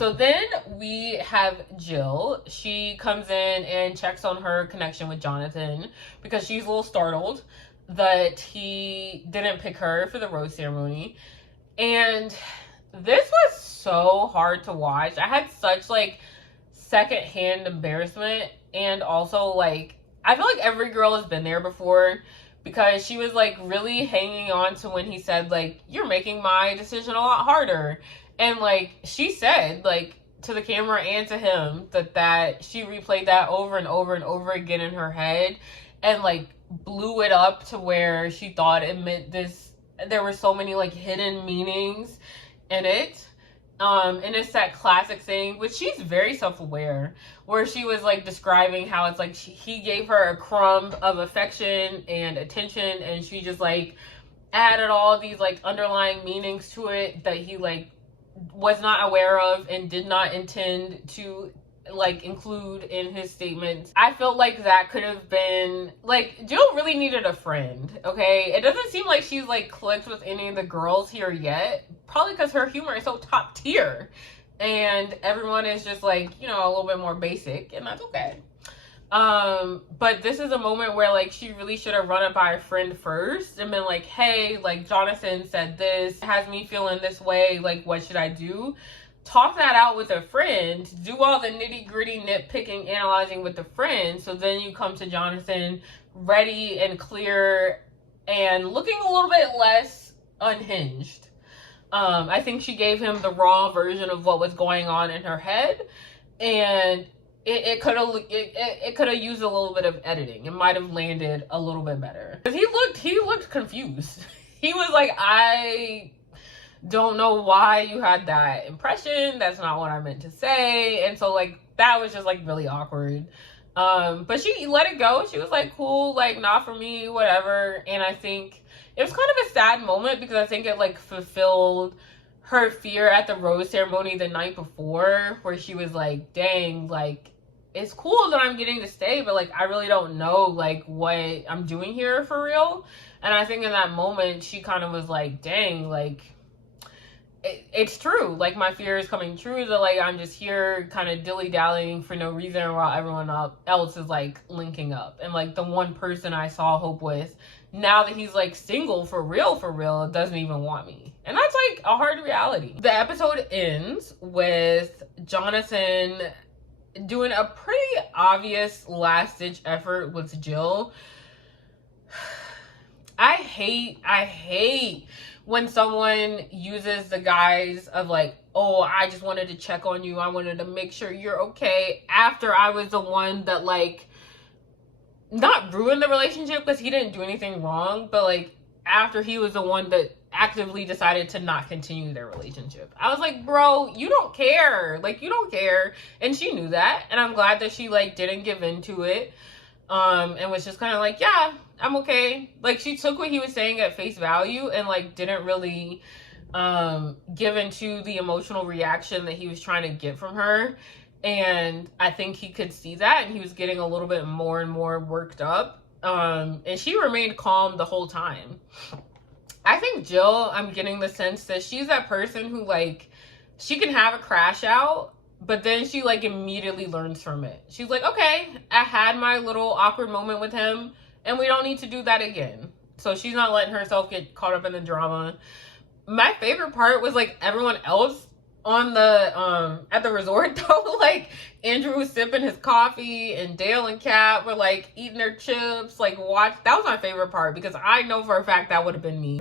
So then we have Jill. She comes in and checks on her connection with Jonathan because she's a little startled that he didn't pick her for the rose ceremony. And this was so hard to watch. I had such like secondhand embarrassment, and also like I feel like every girl has been there before, because she was like really hanging on to when he said like, you're making my decision a lot harder. And like she said like to the camera and to him that she replayed that over and over and over again in her head, and like blew it up to where she thought it meant this. There were so many like hidden meanings in it. And it's that classic thing, which she's very self-aware, where she was like describing how it's like he gave her a crumb of affection and attention, and she just like added all these like underlying meanings to it that he like was not aware of and did not intend to like include in his statements. I felt like that could have been like, Jill really needed a friend. Okay, it doesn't seem like she's like clicked with any of the girls here yet, probably because her humor is so top tier and everyone is just like, you know, a little bit more basic, and that's okay. But this is a moment where like she really should have run it by a friend first and been like, hey, like Jonathan said this, has me feeling this way, like what should I do? Talk that out with a friend, do all the nitty gritty nitpicking, analyzing with a friend, so then you come to Jonathan ready and clear and looking a little bit less unhinged. I think she gave him the raw version of what was going on in her head, and it could have used a little bit of editing. It might have landed a little bit better. He looked confused. He was like, I don't know why you had that impression. That's not what I meant to say. And so like that was just like really awkward. But she let it go. She was like, cool, like not for me, whatever. And I think it was kind of a sad moment because I think it like fulfilled her fear at the rose ceremony the night before, where she was like, dang, like it's cool that I'm getting to stay, but like I really don't know like what I'm doing here for real. And I think in that moment she kind of was like, dang, like it's true, like my fear is coming true, that like I'm just here kind of dilly-dallying for no reason while everyone else is like linking up. And like the one person I saw hope with, now that he's like single for real, doesn't even want me. And that's like a hard reality. The episode ends with Jonathan doing a pretty obvious last-ditch effort with Jill. I hate when someone uses the guise of like, oh, I just wanted to check on you, I wanted to make sure you're okay, after I was the one that like, not ruined the relationship because he didn't do anything wrong, but like after he was the one that actively decided to not continue their relationship. I was like, bro, you don't care. Like, you don't care. And she knew that. And I'm glad that she like didn't give into it. And was just kind of like, yeah, I'm okay. Like, she took what he was saying at face value and like didn't really give into the emotional reaction that he was trying to get from her. And I think he could see that, and he was getting a little bit more and more worked up. And she remained calm the whole time. I think Jill, I'm getting the sense that she's that person who like, she can have a crash out, but then she like immediately learns from it. She's like, okay, I had my little awkward moment with him and we don't need to do that again. So she's not letting herself get caught up in the drama. My favorite part was like everyone else on the at the resort though. Like Andrew was sipping his coffee and Dale and Kat were like eating their chips, like watch. That was my favorite part because I know for a fact that would have been me.